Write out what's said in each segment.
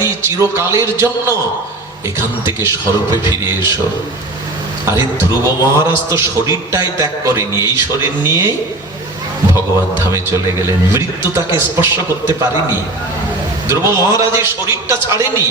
ব্যাধি চিরকালের জন্য এখান থেকে স্বরূপে ফিরে এসো। আরে ধ্রুব মহারাজ তো শরীরটাই ত্যাগ করেনি, এই শরীর নিয়ে ভগবান ধামে চলে গেলেন। মৃত্যু তাকে স্পর্শ করতে পারেনি। ধ্রুব মহারাজ এই শরীরটা ছাড়েনি।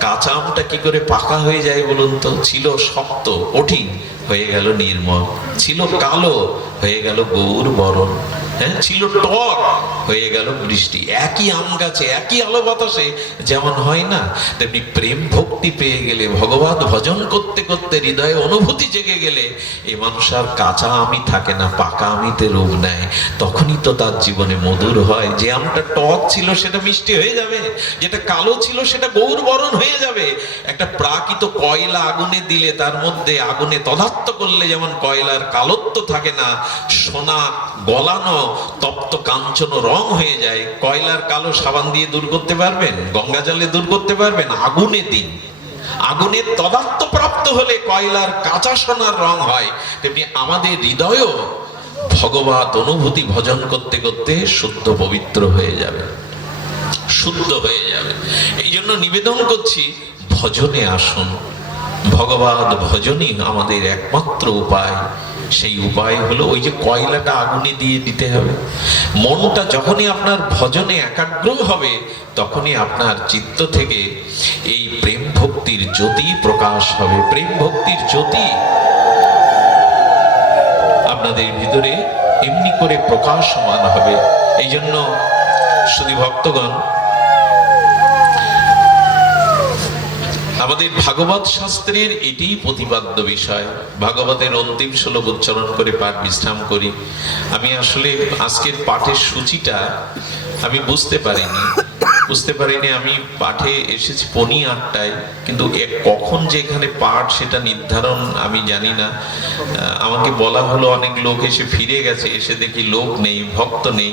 কাঁচা আমটা কি করে পাকা হয়ে যায় বলুন তো? ছিল শক্ত, কঠিন, হয়ে গেল নির্মল। ছিল কালো, হয়ে গেল গৌর বরণ। হ্যাঁ ছিল টক। হয়ে গেল বৃষ্টি। একই আম গাছে, একই আলো বাতাসে যেমন হয় না, তেমনি প্রেম ভক্তি পেয়ে গেলে, ভগবান ভজন করতে করতে হৃদয়ে অনুভূতি জেগে গেলে, এ মানুষ আর কাঁচা আমি থাকে না, পাকা আমিতে রূপ নেয়। তখনই তো তার জীবনে মধুর হয়। যে আমটা টক ছিল, সেটা মিষ্টি হয়ে যাবে। যেটা কালো ছিল, সেটা গৌর বরণ হয়ে যাবে। একটা প্রাকৃত কয়লা আগুনে দিলে তার মধ্যে আগুনে তদাত্ত করলে যেমন কয়লার কালত্ব থাকে না, সোনা গলানো তপ্ত কাঞ্চন রং হয়ে যায়। কয়লার কালো সাবান দিয়ে দূর করতে পারবেন? গঙ্গা জলে দূর করতে পারবেন? আগুনে দিন। আগুনের তদাত্ত প্রাপ্ত হলে কয়লার কাঁচা সোনার রং হয়। তেমনি আমাদের হৃদয়ও ভগবত অনুভূতি ভজন করতে করতে শুদ্ধ পবিত্র হয়ে যাবে। শুদ্ধ হয়ে যাবে। এই জন্য নিবেদন করছি, ভজনে আসুন। ভগবান ভজনই আমাদের একমাত্র উপায়। সেই উপায় হলো ওই যে কয়লাটা আগুনে দিয়ে দিতে হবে। মনটা যখনই আপনার ভজনে একাগ্র হবে, তখনই আপনার চিত্ত থেকে এই প্রেম ভক্তির জ্যোতি প্রকাশ হবে। প্রেম ভক্তির জ্যোতি আপনাদের ভিতরে এমনি করে প্রকাশমান হবে। এই জন্য শুধু ভক্তগণ আমাদের ভাগবত শাস্ত্রের এটিই প্রতিপাদ্য বিষয়। ভাগবতের অন্তিম শ্লোক উচ্চারণ করে পাঠ বিশ্রাম করি। আমি আসলে আজকের পাঠের সূচিটা আমি বুঝতে পারিনি। বুঝতে পারিনি আমি পাঠে এসেছি পনি আটটায়, কিন্তু কখন যে এখানে পাঠ সেটা নির্ধারণ আমি জানি না। আমাকে বলা হলো অনেক লোক এসে ফিরে গেছে, এসে দেখি লোক নেই, ভক্ত নেই।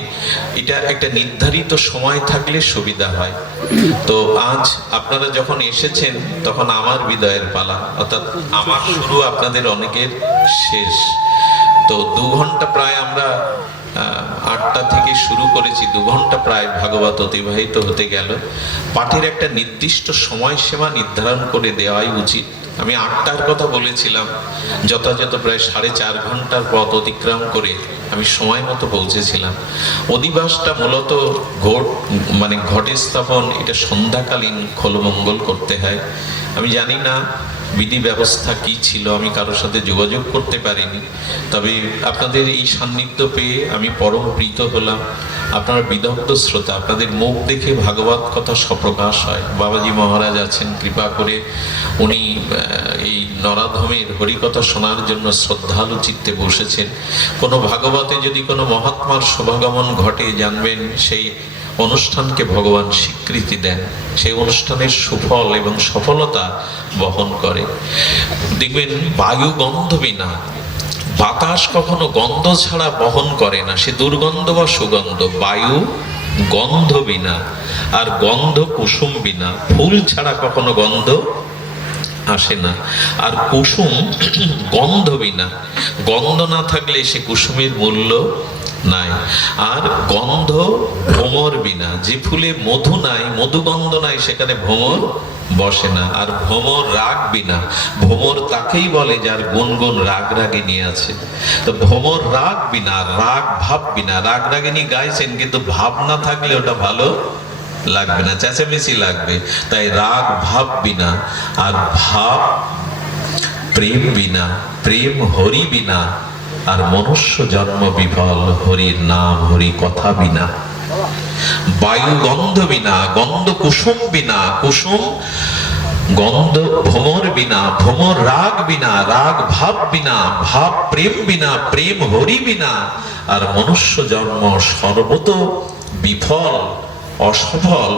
এটা একটা নির্ধারিত সময় থাকলে সুবিধা হয়। তো আজ আপনারা যখন এসেছেন, তখন আমার বিদায়ের পালা, অর্থাৎ আমার শুরু আপনাদের অনেকের শেষ। তো দু ঘণ্টা প্রায় আমরা আটটা থেকে শুরু করেছি, দু ঘণ্টা প্রায় ভাগবত অতিবাহিত হতে গেল। পাঠের একটা নির্দিষ্ট সময়সীমা নির্ধারণ করে দেওয়াই উচিত। আমি আটটার কথা বলেছিলাম, যথাযথ প্রায় সাড়ে চার ঘণ্টার পথ অতিক্রম করে আমি সময় মতো পৌঁছেছিলাম। অধিবাসটা মূলত ঘট মানে ঘটে স্থাপন, এটা সন্ধ্যাকালীন খোলমঙ্গল করতে হয়। আমি জানি না বিধি ব্যবস্থা কি ছিল? আমি কারোর সাথে যোগাযোগ করতে পারিনি। তবে আপনাদের এই সান্নিধ্য পেয়ে আমি পরম প্রীত হলাম। আপনারা বিদগ্ধ শ্রোতা, আপনাদের মুখ দেখে ভাগবত কথা সপ্রকাশ হয়। বাবাজি মহারাজ আছেন, কৃপা করে উনি এই নরাধমের হরিকথা শোনার জন্য শ্রদ্ধালু চিত্তে বসেছেন। কোনো ভাগবতে যদি কোনো মহাত্মার শোভাগমন ঘটে, জানবেন সেই অনুষ্ঠানকে ভগবান স্বীকৃতি দেন। সেই অনুষ্ঠানের সুফল এবং সফলতা বহন করে। দেখবেন বায়ু গন্ধ বিনা, বাতাস কখনো গন্ধ ছাড়া বহন করে না। সে দুর্গন্ধ বা সুগন্ধ, বায়ু গন্ধ বিনা আর গন্ধ কুসুম বিনা। ফুল ছাড়া কখনো গন্ধ আসে না। আর কুসুম গন্ধ বিনা। গন্ধ না থাকলে সে কুসুমের মূল্য নাই। আর গন্ধ ভ্রমর বিনা। যে ফুলে মধু নাই, মধুগন্ধ নাই, সেখানে ভ্রমর বসে না। আর ভ্রমর রাগ বিনা। ভ্রমর তাকেই বলে যার গুনগুন রাগ রাগিনী আছে। তো ভ্রমর রাগ বিনা, রাগ ভাব বিনা। রাগ রাগিনী গাইছেন, কিন্তু ভাব না থাকলে ওটা ভালো লাগবে না, চেঁচামেচি লাগবে। তাই রাগ ভাব বিনা আর ভাব প্রেম বিনা, প্রেম হরি বিনা। আর মনুষ্য জন্ম বিফল হরির নাম, হরি কথা বিনা। বায়ু গন্ধ বিনা, গন্ধ কুসুম বিনা, কুসুম গন্ধ ভ্রমর বিনা, ভ্রমর রাগ বিনা, রাগ ভাব বিনা, ভাব প্রেম বিনা, প্রেম হরি বিনা। আর মনুষ্য জন্ম সর্বত বিফল, অসফল,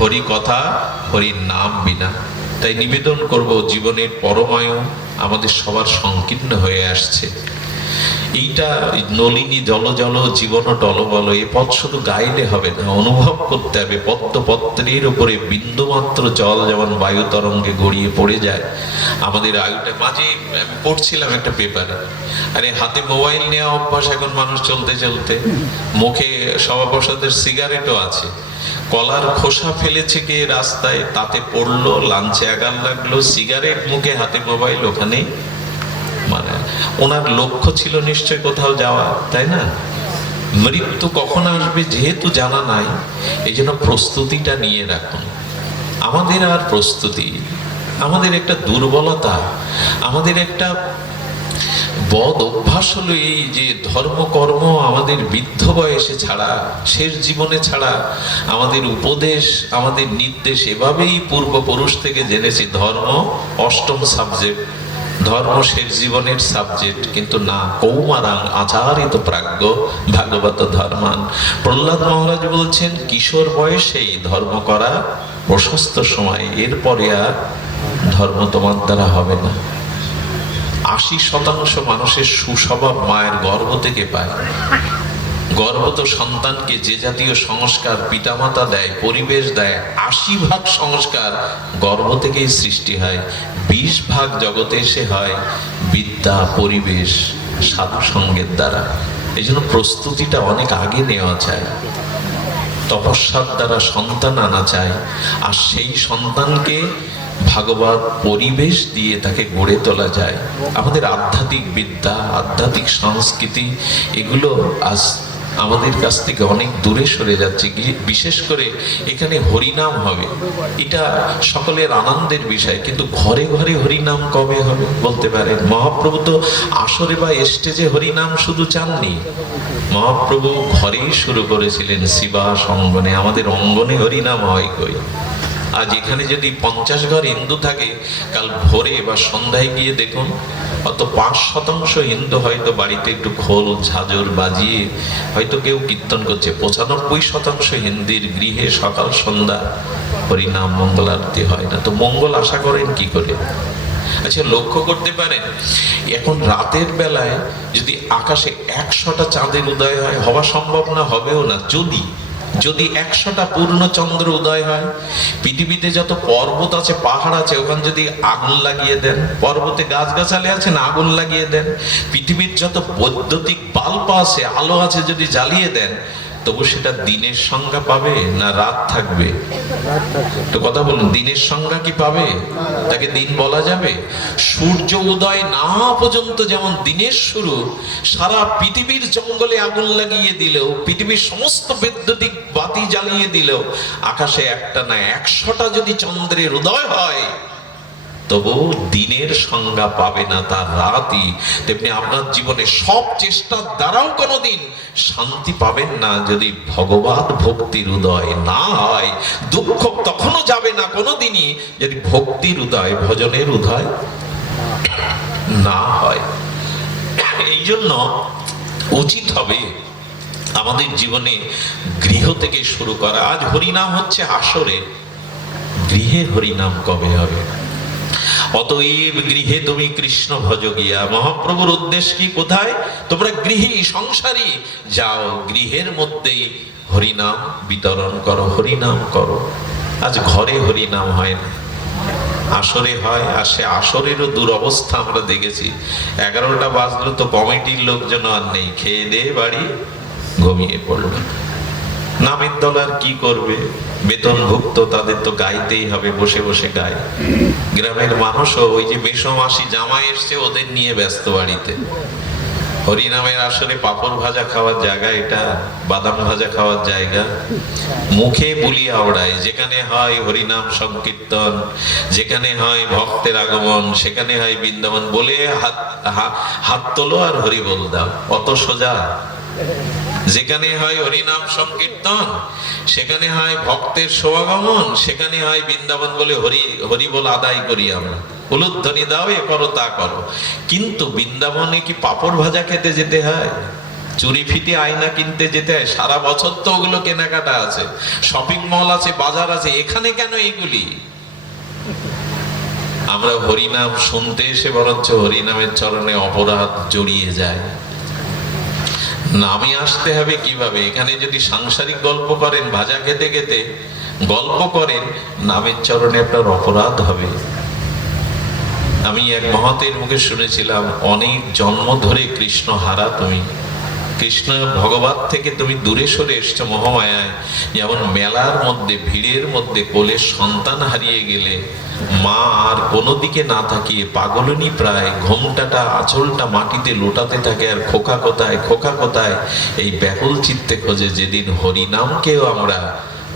হরি কথা, হরির নাম বিনা। তাই নিবেদন করব, জীবনের পরমায়ু আমাদের সবার সংকীর্ণ হয়ে আসছে। এইটা নলিনী জল জল জীবন টলবল এ পথ শুধু গাইলে হবে না, অনুভব করতে হবে। পদ্ম পত্রের উপরে বিন্দুমাত্র জল যেমন বায়ু তরঙ্গে গড়িয়ে পড়ে যায়, আমাদের আয়ুটা মাঝে পড়ছিলাম একটা পেপারে আরে হাতে মোবাইল নেওয়া অভ্যাস এখন মানুষ চলতে চলতে, মুখে সভাপসদের সিগারেটও আছে। কলার খোসা ফেলেছে কে রাস্তায়, তাতে পড়ল লাঞ্চে আগাল লাগল সিগারেট মুখে, হাতে মোবাইল ওখানে ওনার লক্ষ্য ছিল নিশ্চয় কোথাও যাওয়া, তাই না? মৃত্যু কখন আসবে যেহেতু জানা নাই এই জন্য প্রস্তুতিটা নিয়ে রাখুন। আমাদের আর প্রস্তুতি, আমাদের একটা দুর্বলতা, আমাদের একটা বদ অভ্যাস হলো এই যে ধর্মকর্ম আমাদের বৃদ্ধ বয়সে ছাড়া, শেষ জীবনে ছাড়া, আমাদের উপদেশ, আমাদের নির্দেশ এভাবেই পূর্বপুরুষ থেকে জেনেছি, ধর্ম অষ্টম সাবজেক্ট ধর্ম শেষ জীবনের সাবজেক্ট কিন্তু না, কৌমারাং আচারিত প্রাজ্ঞ ভাগবত ধর্মান। প্রহ্লাদ মহারাজ বলছেন, কিশোর বয়সেই ধর্ম করা প্রশস্ত সময়, এরপরে আর ধর্ম তোমার দ্বারা হবে না। আশি শতাংশ মানুষের সুস্বভাব মায়ের গর্ভ থেকে পায়। গর্ভত সন্তানকে যে জাতীয় সংস্কার পিতামাতা দেয়, পরিবেশ দেয়, আশি ভাগ সংস্কার গর্ভ থেকেই সৃষ্টি হয়, বিশ ভাগ জগতে এসে হয় বিদ্যা, পরিবেশ, সাধু সঙ্গের দ্বারা। এই জন্য প্রস্তুতিটা অনেক আগে নেওয়া চায় তপস্যার দ্বারা সন্তান আনা চায় আর সেই সন্তানকে ভাগবত পরিবেশ দিয়ে তাকে গড়ে তোলা যায়। আমাদের আধ্যাত্মিক বিদ্যা, আধ্যাত্মিক সংস্কৃতি, এগুলো আজ আমাদের কাছ থেকে অনেক দূরে সরে যাচ্ছে। বিশেষ করে এখানে হরিনাম হবে। এটা সকলের আনন্দের বিষয়, কিন্তু ঘরে ঘরে হরিনাম কবে হবে বলতে পারে মহাপ্রভু তো আসরে বা স্টেজে হরিনাম শুধু চাননি। মহাপ্রভু ঘরেই শুরু করেছিলেন শিবা অঙ্গনে আমাদের অঙ্গনে হরিনাম হয় কই? আজ এখানে যদি পঞ্চাশ ঘর হিন্দু থাকে, কাল ভোরে বা সন্ধ্যায় গিয়ে দেখুন, অত পাঁচ শতাংশ হিন্দু হয়তো বাড়িতে একটু খোল, ঝাঁঝর বাজিয়ে হয়তো কেউ কীর্তন করছে। পঁচানব্বই শতাংশ হিন্দির গৃহে সকাল, সন্ধ্যা হরিনাম মঙ্গল আরতি হয় না। তো মঙ্গল আশা করেন কি করে? আচ্ছা লক্ষ্য করতে পারেন, এখন রাতের বেলায় যদি আকাশে একশোটা চাঁদের উদয় হয়, হওয়া সম্ভব না, হবেও না। যদি যদি একশোটা পূর্ণ চন্দ্র উদয় হয়, পৃথিবীতে যত পর্বত আছে, পাহাড় আছে, ওখানে যদি আগুন লাগিয়ে দেন, পর্বতে গাছগাছালি আছে না, আগুন লাগিয়ে দেন, পৃথিবীর যত বৈদ্যুতিক বাল্প আছে, আলো আছে যদি জ্বালিয়ে দেন তবু সেটা দিনের সংজ্ঞা পাবে না রাত থাকবে? তো কথা বলুন, দিনের সংজ্ঞা কি পাবে? তাকে দিন বলা যাবে? সূর্য উদয় না পর্যন্ত যেমন দিনের শুরু, সারা পৃথিবীর জঙ্গলে আগুন লাগিয়ে দিলেও, পৃথিবীর সমস্ত বৈদ্যুতিক বাতি জ্বালিয়ে দিলেও, আকাশে একটা না একশোটা যদি চন্দ্রের উদয় হয় তবু দিনের সংজ্ঞা পাবে না তার রাতই তেমনি আপনার জীবনে সব চেষ্টার দ্বারাও কোনোদিন শান্তি পাবেন না। যদি ভগবত ভক্তির উদয় না হয়, দুঃখ তখনও যাবে না কোনোদিনই যদি ভক্তির উদয়, ভজনের উদয় না হয়। এই জন্য উচিত হবে আমাদের জীবনে গৃহ থেকে শুরু করা। আজ হরিনাম হচ্ছে আসরে। গৃহে হরিনাম কবে হবে? অতএব গৃহে তুমি কৃষ্ণ ভজ গিয়া, মহাপ্রভুর উদ্দেশ্য কি কোথায়? তোমরা গৃহী, সংসারী। যাও গৃহের মধ্যেই হরিনাম বিতরণ করো, হরিনাম করো। আজ ঘরে হরিনাম হয় না। আসরে হয় আর সে আসরেরও দুরবস্থা আমরা দেখেছি। এগারোটা বাজলো তো কমিটির লোকজন আর নেই। খেয়ে দিয়ে বাড়ি, ঘুমিয়ে পড়ল। নামের দল আর কি করবে? বেতনভুক্ত তাদের তো গাইতেই হবে, বসে বসে গায়। গ্রামের মানুষও ওই যে মেসমাসি জামাই এসছে, ওদের নিয়ে ব্যস্ত বাড়িতে। হরিনামের আসলে পাপড় ভাজা খাওয়ার জায়গা এটা, বাদাম ভাজা খাওয়ার জায়গা। মুখে বুলি আওড়ায় যেখানে হয় হরিনাম সংকীর্তন, যেখানে হয় ভক্তের আগমন, সেখানে হয় বৃন্দাবন, বলে হাত হাত তোলো আর হরি বল দাও, অত সোজা। যেখানে হয় হরিনাম সংকীর্তন, সেখানে হয় ভক্তের সমাগমন, সেখানে হয় বৃন্দাবন বলে হরি হরি বল আদায় করি আমরা। উলুধ্বনি দাও, এ করো, তা করো। কিন্তু বৃন্দাবনে কি পাপড় ভাজা খেতে যেতে হয়? চুরি ফিতে আয়না কিনতে যেতে হয়? সারা বছর তো ওগুলো কেনাকাটা আছে। শপিং মল আছে, বাজার আছে, এখানে কেন এগুলি? আমরা হরিনাম শুনতে এসে বরঞ্চ হরিনামের চরণে অপরাধ জড়িয়ে যায় নামে আসতে হবে কীভাবে? এখানে যদি সাংসারিক গল্প করেন, ভাজা খেতে খেতে গল্প করেন, নামের চরণে আপনার অপরাধ হবে। আমি এক মহতের মুখে শুনেছিলাম, অনেক জন্ম ধরে কৃষ্ণ হারা তুমি। কৃষ্ণ ভগবান থেকে তুমি দূরে সরে এসছো মহামায়ায়। যেমন মেলার মধ্যে, ভিড়ের মধ্যে কোলের সন্তান হারিয়ে গেলে মা আর কোনো দিকে না তাকিয়ে পাগলনি প্রায় ঘোমটাটা, আঁচলটা মাটিতে লোটাতে থাকে আর খোকা কোথায় খোকা কোথায়? এই ব্যাকুল চিত্তে খোঁজে যেদিন হরিনামকেও আমরা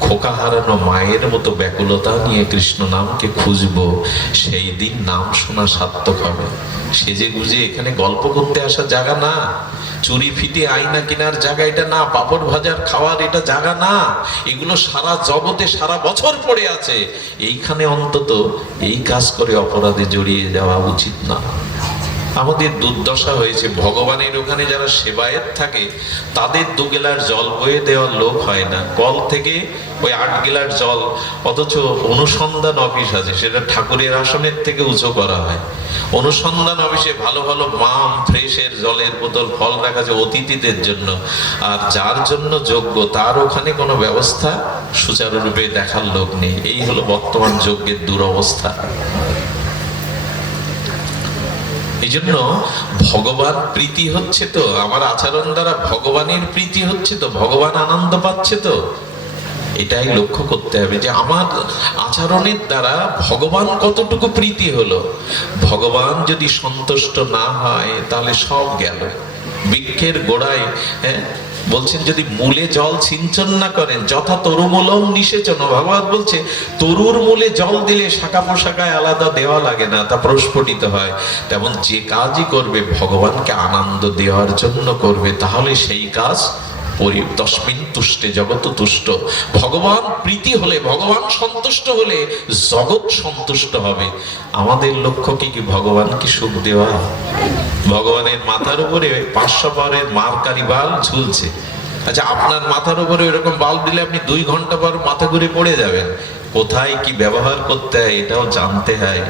খোকা হারানো মায়ের মতো ব্যাকুলতা নিয়ে কৃষ্ণ নামকে খুঁজবো, সেই দিন নাম শোনা সার্থক হবে। সেজে গুজে এখানে গল্প করতে আসা জায়গা না। চুরি ফিটে আয়না কেনার জায়গা এটা না, পাপড় ভাজার খাওয়ার এটা জায়গা না। এগুলো সারা জগতে সারা বছর পড়ে আছে। এইখানে অন্তত এই কাজ করে অপরাধে জড়িয়ে যাওয়া উচিত না। আমাদের দুর্দশা হয়েছে। ভগবানের ওখানে যারা সেবায়েত থাকে, তাদের দু গেলার জল বয়ে দেওয়ার লোক হয় না। কল থেকে ওই আট গেলার জল, অথচ অনুসন্ধান অফিস আছে, সেটা ঠাকুরের আসনের থেকে উঁচু করা হয়। অনুসন্ধান অফিসে ভালো ভালো মাম, ফ্রেশের জলের বোতল, ফল রাখা আছে অতিথিদের জন্য। আর যার জন্য যোগ্য, তার ওখানে কোনো ব্যবস্থা সুচারুরূপে দেখার লোক নেই। এই হলো বর্তমান যজ্ঞের দুরবস্থা। এই জন্য ভগবান প্রীতি হচ্ছে তো, আমার আচরণ দ্বারা ভগবানের প্রীতি হচ্ছে তো, ভগবান আনন্দ পাচ্ছে তো। এটাই লক্ষ্য করতে হবে যে আমার আচরণের দ্বারা ভগবান কতটুকু প্রীতি হলো। ভগবান যদি সন্তুষ্ট না হয়, তাহলে সব গেল। বৃক্ষের গোড়ায় হ্যাঁ বলছেন, যদি মূলে জল সিঞ্চন না করেন, যথা তরুমূলম নিষেচন। ভগবত বলছে, তরুর মূলে জল দিলে শাখা পোশাকায় আলাদা দেওয়া লাগে না, তা প্রস্ফুটিত হয়। তেমন যে কাজই করবে, ভগবানকে আনন্দ দেওয়ার জন্য করবে, তাহলে সেই কাজ পরি তসমিন তুষ্টে জগৎ তুষ্ট। ভগবান প্রীতি হলে, ভগবান সন্তুষ্ট হলে জগৎ সন্তুষ্ট হবে। আমাদের লক্ষ্য কি কি? ভগবানকে সুখ দেওয়া। ভগবানের মাথার উপরে পাঁচশো পাওয়ারের মারকারি বাল ঝুলছে। আচ্ছা আপনার মাথার উপরে এরকম বাল্ব দিলে আপনি দুই ঘণ্টা পর মাথা ঘুরে পড়ে যাবেন। কোথায় কি ব্যবহার করতে হয় এটাও জানতে হয়।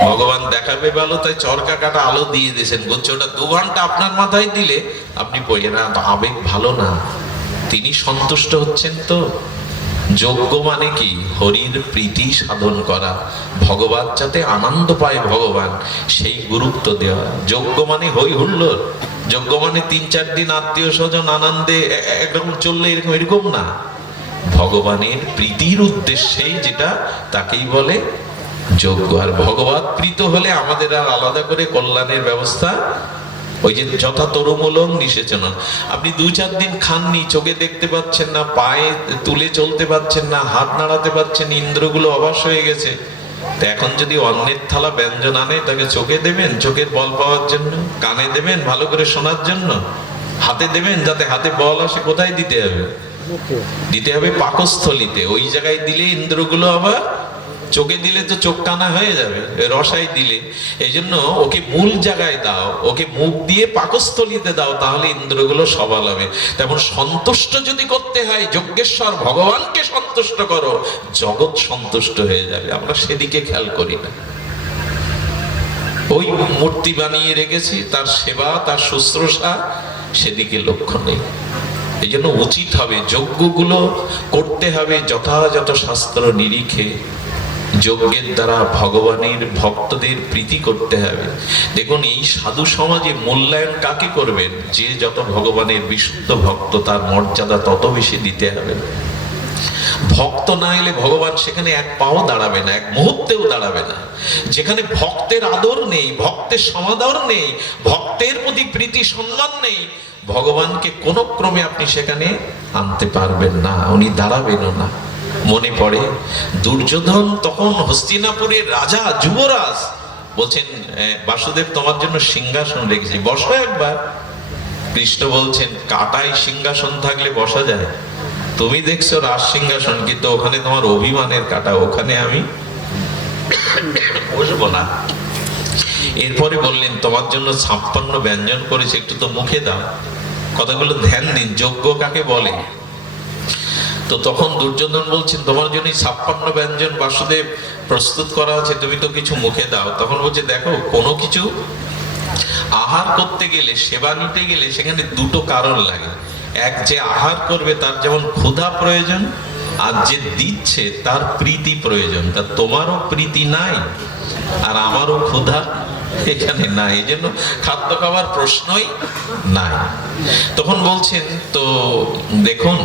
ভগবান দেখাবে ভালো, তাই চরকা কাটা আলো দিয়ে দিয়েছেন। বলছে, ওটা দু ঘণ্টা আপনার মাথায় দিলে আপনি পড়ে না আবেগ ভালো না। তিনি সন্তুষ্ট হচ্ছেন তো। যোগ্য মানে কি? হরির প্রীতি সাধন করা। ভগবান যাতে আনন্দ পায় ভগবান, সেই গুরুত্ব দেওয়া। যোগ্য মানে হই হুল্লোর যোগ্য মানে তিন চার দিন আত্মীয় স্বজন আনন্দে একরকম চললে এরকম এরকম না। ভগবানের প্রীতির উদ্দেশ্যে যেটা, তাকেই বলে যোগ্য আর ভগবত প্রীত হলে আমাদের আর আলাদা করে কল্যাণের ব্যবস্থা ওই যে যথা তরুমূলম নিষেচন। আপনি দুই চার দিন খাননি, চোখে দেখতে পাচ্ছেন না, পায়ে তুলে চলতে পাচ্ছেন না, হাত নাড়াতে পাচ্ছেন, ইন্দ্রগুলো অবাস হয়ে গেছে। তো এখন যদি অন্যের থালা ব্যঞ্জন আনে, তাকে চোখে দেবেন, চোখের বল পাওয়ার জন্য, কানে দেবেন, ভালো করে শোনার জন্য, হাতে দেবেন, যাতে হাতে বল আসে, কোথায় দিতে হবে? দিতে হবে পাকস্থলিতে, ওই জায়গায় দিলে ইন্দ্রগুলো আবার চোখে দিলে তো চোখ কানা হয়ে যাবে রসাই দিলে। এই জন্য ওকে মূল জায়গায় দাও, ওকে মুখ দিয়ে পাকস্থলিতে দাও, তাহলে ইন্দ্রগুলো সবাল হবে। তেমন সন্তুষ্ট যদি করতে হয়, যজ্ঞেশ্বর ভগবানকে সন্তুষ্ট করো, জগৎ সন্তুষ্ট হয়ে যাবে। আমরা সেদিকে খেয়াল করি না। ওই মূর্তি বানিয়ে রেখেছি, তার সেবা, তার শুশ্রূষা, সেদিকে লক্ষ্য নেই। এই জন্য উচিত হবে, যজ্ঞগুলো করতে হবে, যথাযথ শাস্ত্র নিরিখে। যজ্ঞের দ্বারা ভগবানের ভক্তদের প্রীতি করতে হবে। দেখুন, এই সাধু সমাজে মূল্যায়ন কাকে করবেন যে যত ভগবানের বিশুদ্ধ ভক্ত, তার মর্যাদা তত বেশি দিতে হবে। ভক্ত না এলে ভগবান সেখানে এক পাও দাঁড়াবে না, এক মুহূর্তেও দাঁড়াবে না। যেখানে ভক্তের আদর নেই, ভক্তের সমাদর নেই, ভক্তের প্রতি প্রীতি, সম্মান নেই, ভগবানকে কোন ক্রমে আপনি সেখানে আনতে পারবেন না, উনি দাঁড়াবেনও না। মনে পড়ে দুর্যোধন তখন হস্তিনাপুরের রাজা যুবরাজ বলছেন "এ, বাসুদেব তোমার জন্য সিংহাসন রেখেছি বসো একবার। কৃষ্ণ বলছেন কাটায় সিংহাসন থাকলে বসা যায়। তুমি দেখছ রাজ সিংহাসন কিন্তু ওখানে তোমার অভিমানের কাটা ওখানে আমি বসবো না। এরপরে বললেন তোমার জন্য ছাপ্পান্ন ব্যঞ্জন করেছে একটু তো মুখে দাও। কথাগুলো ধ্যান দিন যোগ্য কাকে বলে? তো তখন দুর্যোধন বলছেন, তোমার জন্য ছাপ্পান্ন ব্যঞ্জন বাসুদেব প্রস্তুত করা আছে, তুমি তো কিছু মুখে দাও। তখন বলছে, দেখো, কোনো কিছু আহার করতে গেলে, সেবা নিতে গেলে সেখানে দুটো কারণ লাগে। এক যে আহার করবে, তার যেমন ক্ষুধা প্রয়োজন, আর যে দিচ্ছে, তার প্রীতি প্রয়োজন। তা তোমারও প্রীতি নাই, আর আমারও ক্ষুধা এখানে নাই। এই জন্য খাদ্য খাবার প্রশ্নই নাই। তখন বলছেন, তো দেখুন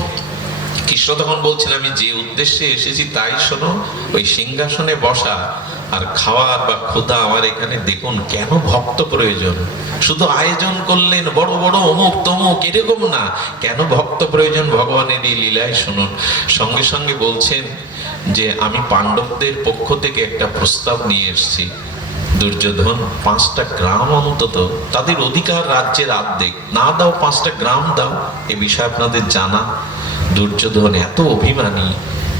কৃষ্ণ তখন বলছেন, আমি যে উদ্দেশ্যে এসেছি তাই শোনো, ওই সিংহাসনে বসা আর খাওয়ার বা ক্ষুধা আমার এখানে দেখুন কেন ভক্ত প্রয়োজন। শুধু আয়োজন করলেন বড় বড়, অমুক, তমুক, এরকম না। কেন ভক্ত প্রয়োজন? ভগবানের এই লীলায় শুনুন। সঙ্গে সঙ্গে বলছেন যে, আমি পাণ্ডবদের পক্ষ থেকে একটা প্রস্তাব নিয়ে এসেছি। দুর্যোধন, পাঁচটা গ্রাম অন্তত, তাদের অধিকার রাজ্যের আর্ধেক। না দাও, পাঁচটা গ্রাম দাও, এ বিষয়ে আপনাদের জানা দুর্যোধন এত অভিমানী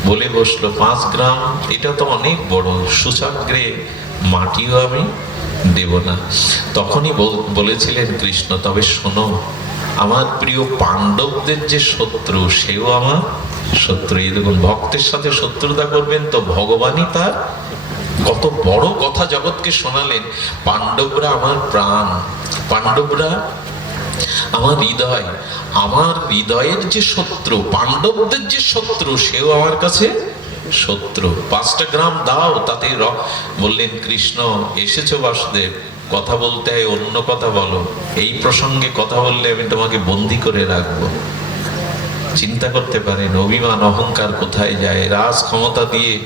বলে বসল, পাঁচ গ্রাম, এটা তো অনেক বড় সুচাগ্রে মাটিও আমি দেব না। তখনই বল- বলেছিলেন কৃষ্ণ, তবে শোনো, আমার প্রিয় পাণ্ডবদের যে শত্রু, সেও আমার শত্রু। এই দেখুন, ভক্তের সাথে শত্রুতা করবেন তো ভগবানই তার কত বড় কথা জগৎকে শোনালেন, পাণ্ডবরা আমার প্রাণ, পাণ্ডবরা আমার হৃদয়, আমার হৃদয়ের যে শত্রু, পাণ্ডবদের যে শত্রু, সেও আমার কাছে শত্রু। পাঁচটা গ্রাম দাও তাতে বললেন, কৃষ্ণ, এসেছ বাসুদেব, কথা বলতে হয় অন্য কথা বলো। এই প্রসঙ্গে কথা বললে আমি তোমাকে বন্দি করে রাখব। চিন্তা করতে পারেন, অভিমান, অহংকার কোথায় যায়? রাজ ক্ষমতা দিয়ে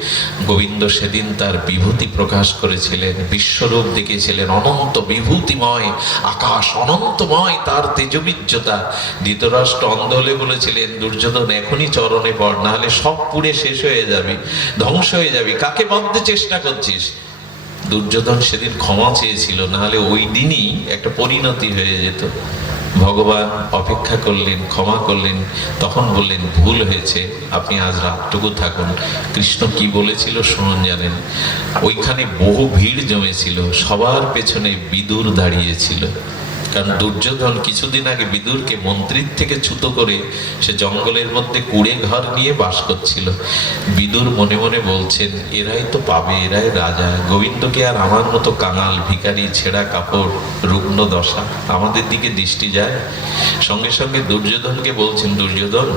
গোবিন্দ সেদিন তার বিভূতি প্রকাশ করেছিলেন, বিশ্বরূপ দেখিয়েছিলেন, অনন্ত বিভূতিময়, আকাশ অনন্তময়, তার তেজবীর্যতা ধৃতরাষ্ট্র অন্ধ হলে বলেছিলেন, দুর্যোধন, এখনই চরণে পড় না হলে সব পুড়ে শেষ হয়ে যাবে, ধ্বংস হয়ে যাবে। কাকে বাঁধতে চেষ্টা করছিস? দুর্যোধন সেদিন ক্ষমা চেয়েছিল, নাহলে ওই দিনই একটা পরিণতি হয়ে যেত। ভগবান অপেক্ষা করলেন, ক্ষমা করলেন, তখন বললেন, ভুল হয়েছে, আপনি আজ রাতটুকু থাকুন। কৃষ্ণ কি বলেছিল শুনুন জানেন? ওইখানে বহু ভিড় জমেছিল, সবার পেছনে বিদুর দাঁড়িয়েছিল। কারণ দুর্যোধন কিছুদিন আগে বিদুরকে মন্ত্রীর থেকে ছুতো করে সে জঙ্গলের মধ্যে কুড়ে ঘর নিয়ে বাস করছিল। বিদুর মনে মনে বলছেন, এরাই তো পাবে, এরাই রাজা। গোবিন্দকে আর আমার মতো কাঙাল, ভিখারি, ছেঁড়া কাপড়, রুগ্ন দশা আমাদের দিকে দৃষ্টি যায়। সঙ্গে সঙ্গে দুর্যোধনকে বলছেন, দুর্যোধন,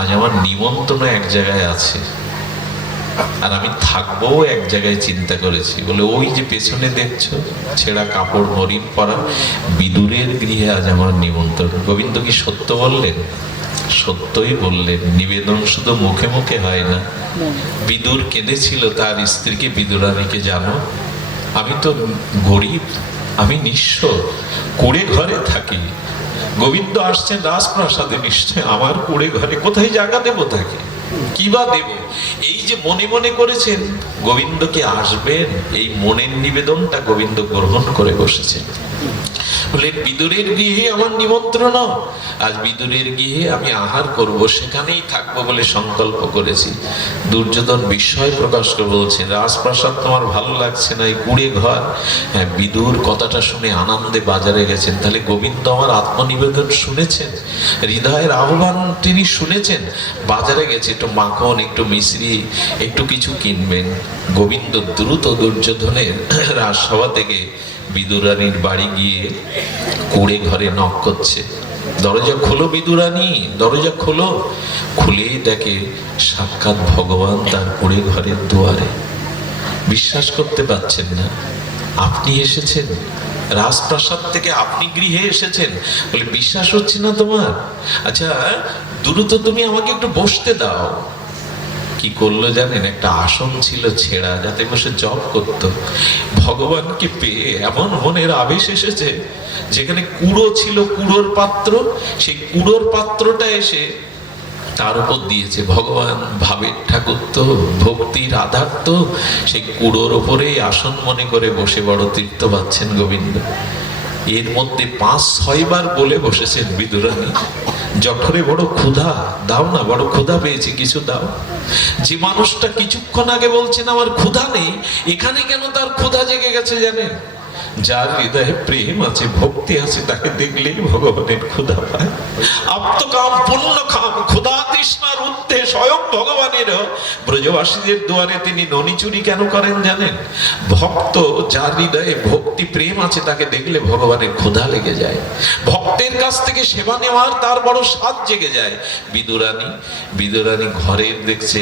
আজ আমার নিমন্ত্রণ এক জায়গায় আছে। আর আমি থাকব এক জায়গায় চিন্তা করেছি। বলে, ওই যে পেছনে দেখছ, ছেঁড়া কাপড় মরিন পরা, বিদুরের গৃহে আজ আমার নিমন্ত্রণ। গোবিন্দ কি সত্য বললেন? সত্যই বললেন, নিবেদন শুধু মুখে মুখে হয় না। বিদুর কেঁদেছিল, তার স্ত্রীকে বিদুরানীকে জানো, আমি তো গরিব, আমি নিঃস্ব, কুড়ে ঘরে থাকি। গোবিন্দ আসছেন রাজপ্রাসাদে, নিশ্চয় আমার কুড়ে ঘরে, কোথায় জায়গা দেবো তাকে? কি বা দেব? এই যে মনে মনে করেছেন, গোবিন্দকে আসবেন, এই মনের নিবেদনটা গোবিন্দ গ্রহণ করে বসেছেন। বিদুরের গৃহে আমার নিমন্ত্রণ, আজ বিদুরের গৃহে আমি আহার করব, সেখানেই বলে সংকল্প করেছি। দুর্যোধন বিস্ময় প্রকাশ করে বলছেন, রাজপ্রাসাদ তোমার ভালো লাগছে না, এই কুড়ে ঘর? হ্যাঁ বিদুর কথাটা শুনে আনন্দে বাজারে গেছেন। তাহলে গোবিন্দ আমার আত্মনিবেদন শুনেছেন? হৃদয়ের আহ্বান তিনি শুনেছেন? বাজারে গেছে, একটু মাখন, একটু মিশ্রি একটু কিছু কিনবেন। গোবিন্দ দ্রুত দুর্যোধনের রাজসভা থেকে বিদুরানীর বাড়ি গিয়ে কুড়ে ঘরে নক করছে। দরজা খোলো বিদুরানী, দরজা খোলো। খুলেই দেখে সাক্ষাৎ ভগবান তার কুড়ে ঘরের দুয়ারে। বিশ্বাস করতে পারছেন না, আপনি এসেছেন? রাজপ্রাসাদ থেকে আপনি গৃহে এসেছেন? বলে, বিশ্বাস হচ্ছে না তোমার। আচ্ছা দ্রুত তুমি আমাকে একটু বসতে দাও। কি করল জানেন? একটা আসন ছিল ছেঁড়া, যাতে বসে জব করত। ভগবানকে পেয়ে এমন মনের আবেশ এসেছে, যেখানে কুড়ো ছিল কুড়োর পাত্র, সেই কুড়োর পাত্রটা এসে তার উপর দিয়েছে, ভগবান, ভাবের ঠাকুর তো ভক্তির আধার তো সেই কুড়োর ওপরেই আসন মনে করে বসে বড় তীর্থ পাচ্ছেন গোবিন্দ। এর মধ্যে পাঁচ, ছয়বার বলে বসেছেন বিদুরানী জঠরে বড় ক্ষুধা, দাও না, বড় ক্ষুধা পেয়েছি, কিছু দাও। যে মানুষটা কিছুক্ষণ আগে বলছেন, আমার ক্ষুধা নেই, এখানে কেন তার ক্ষুধা জেগে গেছে জানেন? যার হৃদয়ে প্রেম আছে, ভক্তি আছে, তাকে দেখলেই ভগবানের ক্ষুধা পায়। আত্মকাম পূর্ণ খাম ক্ষুধা তৃষ্ণার স্বয়ং ভগবানের ব্রজবাসীদের দুয়ারে তিনি ননি চুরি কেন করেন জানেন? ভক্ত যার হৃদয়ে ভক্তি প্রেম আছে তাকে দেখলে ভগবানের ক্ষুধা লেগে যায়। ভক্তের কাছ থেকে সেবা নেওয়ার তার বড় স্বাদ জেগে যায়। বিদুরানী বিদুরানী ঘরের দেখছে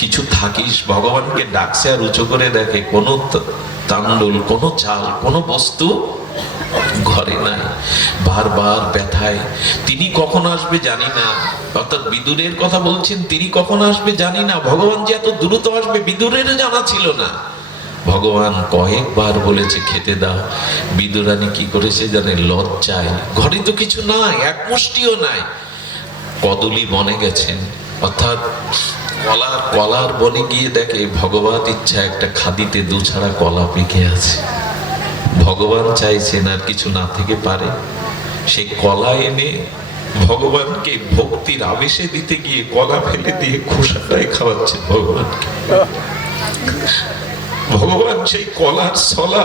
কিছু থাকিস, ভগবানকে ডাকছে আর উঁচু করে দেখে, কোনো তাণ্ডুল, কোনো চাল, কোনো বস্তু ঘরে নাই বারবার ব্যথায়। তিনি কখন আসবে জানি না। অর্থাৎ বিদুরের কথা বলছেন, তিনি কখন আসবে জানি না। ভগবান যে এত দ্রুত আসবে বিদুরেরও জানা ছিল না। ভগবান কয়েকবার বলেছে, খেতে দাও। বিদুরানি কি করেছে জানে? লজ্জায়। ঘরে তো কিছু নাই, এক মুষ্টিও নাই। কদলি বনে গেছেন। অর্থাৎ কলার কলার বনে গিয়ে দেখে, ভগবত ইচ্ছা একটা খাদিতে দু ছাড়া কলা পেকে আছে। ভগবান চাইছেন আর কিছু না থেকে পারে। সেই কলা এনে ভগবানকে ভক্তির আবেশে দিতে গিয়ে কলা ফেলে দিয়ে খোসাটাই খাওয়াচ্ছে ভগবানকে ভগবান সেই কলার সলা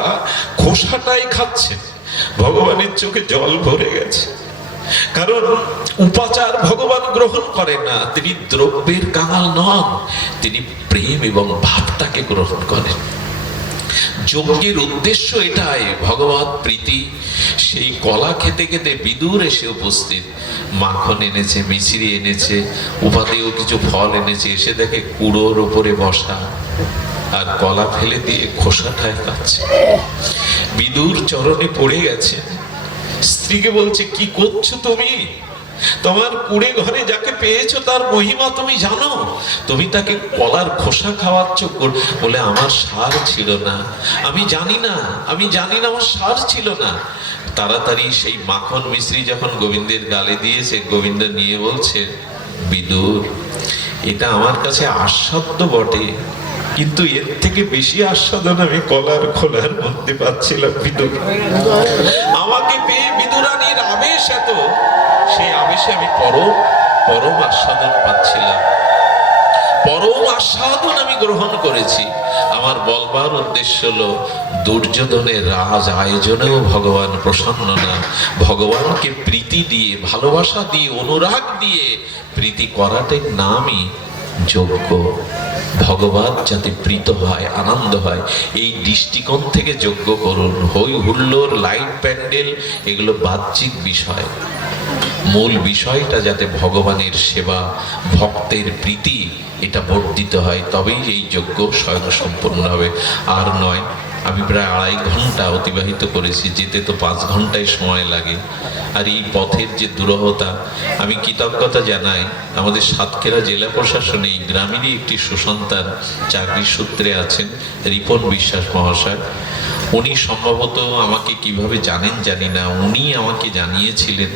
খোসাটাই খাচ্ছে। ভগবানের চোখে জল ভরে গেছে। কারণ উপাচার ভগবান গ্রহণ করেন না, তিনি দ্রব্যের কাঙাল নন, তিনি প্রেম এবং ভাবটাকে গ্রহণ করেন। যজ্ঞের উদ্দেশ্য এটাই, ভগবত প্রীতি। সেই কলা খেতে খেতে বিদুর এসে উপস্থিত। মাখন এনেছে, মিছরি এনেছে, উপাদেয় কিছু ফল এনেছে, এসে দেখে কুড়োর ওপরে বসা। আর কলা ফেলে দিয়ে খোসাটায় খাচ্ছে বিদুর চরণে পড়ে গেছে। স্ত্রীকে বলছে, কি করছ তুমি? তোমার কুড়ে ঘরে যাকে পেয়েছ তার মহিমা তুমি জানো? তুমি তাকে কলার খোসা খাওয়াচ্ছ বলে আমার সার ছিল না। আমি জানি না, আমি জানি না আমার সার ছিল না। তাড়াতাড়ি সেই মাখন মিশ্রি যখন গোবিন্দের গালে দিয়েছে গোবিন্দ নিয়ে বলছে, বিদুর, এটা আমার কাছে আস্বাদ্য বটে। কিন্তু এর থেকে বেশি আস্বাদন আমি কলার খোলার মধ্যে পাচ্ছিলাম বিদুর। আমাকে পেয়ে বিদুরানীর আবেশ এত, সেই আবেশে আমি পরম পরম আস্বাদন পাচ্ছিলাম। পরম আস্বাদন আমি গ্রহণ করেছি। আমার বলবার উদ্দেশ্য হলো, দুর্যোধনের রাজ আয়োজনেও ভগবান প্রসন্ন না। ভগবানকে প্রীতি দিয়ে, ভালোবাসা দিয়ে, অনুরাগ দিয়ে প্রীতি করাটাই নামই যোগ্য ভগবান যাতে প্রীত হয়, আনন্দ হয়, এই দৃষ্টিকোণ থেকে যোগ্য করুন। হই হুল্লোর লাইট প্যান্ডেল, এগুলো বাহ্যিক বিষয়। মূল বিষয়টা যাতে ভগবানের সেবা, ভক্তের প্রীতি, এটা বর্ধিত হয়, তবেই এই যোগ্য স্বয়ং সম্পূর্ণ হবে। আর নয় আমি প্রায় আড়াই ঘণ্টা অতিবাহিত করেছি, যেতে তো পাঁচ ঘন্টায় সময় লাগে। আর এই পথের যে দুরহতা, আমি কৃতজ্ঞতা জানাই, আমাদের সাতক্ষীরা জেলা প্রশাসনে এই গ্রামেরই একটি সুসন্তান চাকরির সূত্রে আছেন রিপন বিশ্বাস মহাশয়। উনি সম্ভবত আমাকে কীভাবে জানেন জানি না, উনি আমাকে জানিয়েছিলেন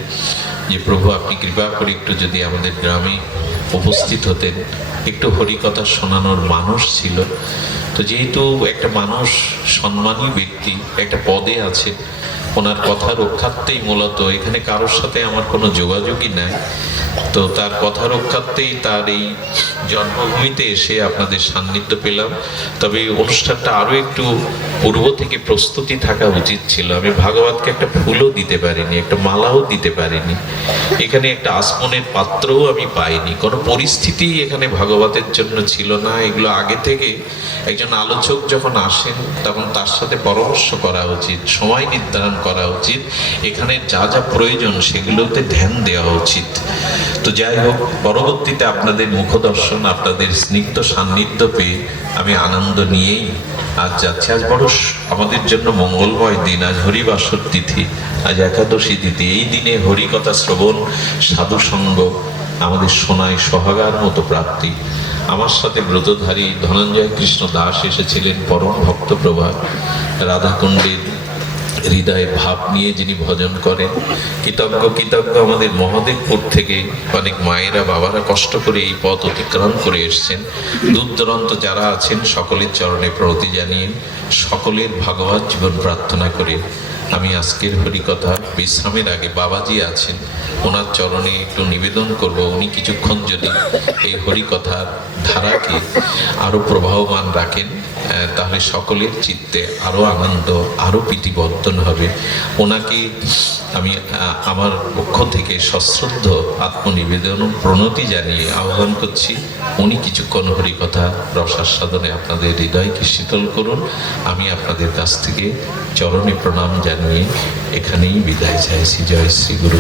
যে, প্রভু, আপনি কৃপা করে একটু যদি আমাদের গ্রামে উপস্থিত হতেন। একটু হরিকথা শোনানোর মানুষ ছিল। তো যেহেতু একটা মানুষ সম্মানী ব্যক্তি, একটা পদে আছে, ওনার কথা রক্ষার্থেই মূলত, এখানে কারোর সাথে আমার কোনো যোগাযোগই নাই, তো তার কথা রক্ষার্থেই তার এই জন্মভূমিতে এসে আপনাদের সান্নিধ্য পেলাম। তবে অনুষ্ঠানটা আরও একটু পূর্ব থেকে প্রস্তুতি থাকা উচিত ছিল। আমি ভাগবতকে একটা ফুলও দিতে পারিনি, একটা মালাও দিতে পারিনি। এখানে একটা আসমনের পাত্রও আমি পাইনি। কোনো পরিস্থিতি এখানে ভাগবতের জন্য ছিল না। এগুলো আগে থেকে একজন আলোচক যখন আসেন, তখন তার সাথে পরামর্শ করা উচিত, সময় নির্ধারণ করা উচিত। এখানে যা যা প্রয়োজন সেগুলোতে ধ্যান দেওয়া উচিত। তো যাই হোক, পরবর্তীতে আপনাদের মুখদর্শন আপনাদের স্নিগ্ধ সান্নিধ্য পেয়ে আমি আনন্দ নিয়েই আজ যাচ্ছি। আজ বড় আমাদের জন্য মঙ্গলময় দিন, আজ হরিবাসর তিথি, আজ একাদশী তিথি। এই দিনে হরিকথা শ্রবণ, সাধু সঙ্গ, আমাদের সোনায় সোহাগার মতো প্রাপ্তি। আমার সাথে ব্রতধারী ধনঞ্জয় কৃষ্ণ দাস এসেছিলেন, পরম ভক্ত প্রভা রাধাকুণ্ডের হৃদয়ের ভাব নিয়ে যিনি ভজন করেন, কৃতজ্ঞ কৃতজ্ঞ আমাদের মহাদেবপুর থেকে অনেক মায়েরা, বাবারা কষ্ট করে এই পথ অতিক্রম করে এসছেন। দূর দূরান্ত যারা আছেন, সকলের চরণে প্রণতি জানিয়ে, সকলের ভাগবত জীবন প্রার্থনা করে। আমি আজকের হরিকথা বিশ্রামের আগে বাবাজি আছেন, ওনার চরণে একটু নিবেদন করব, উনি কিছুক্ষণ যদি এই হরিকথার ধারাকে আরও প্রবাহমান রাখেন। তাহলে সকলের চিত্তে আরও আনন্দ আরও প্রীতিবর্ধন হবে। ওনাকে আমি আমার পক্ষ থেকে সশ্রদ্ধ আত্মনিবেদন প্রণতি জানিয়ে আহ্বান করছি। উনি কিছুক্ষণ হরিকথা রসাস্বাদনে আপনাদের হৃদয়কে শীতল করুন। আমি আপনাদের কাছ থেকে চরণে প্রণাম জানিয়ে এখানেই বিদায় চাইছি। জয় শ্রী গুরু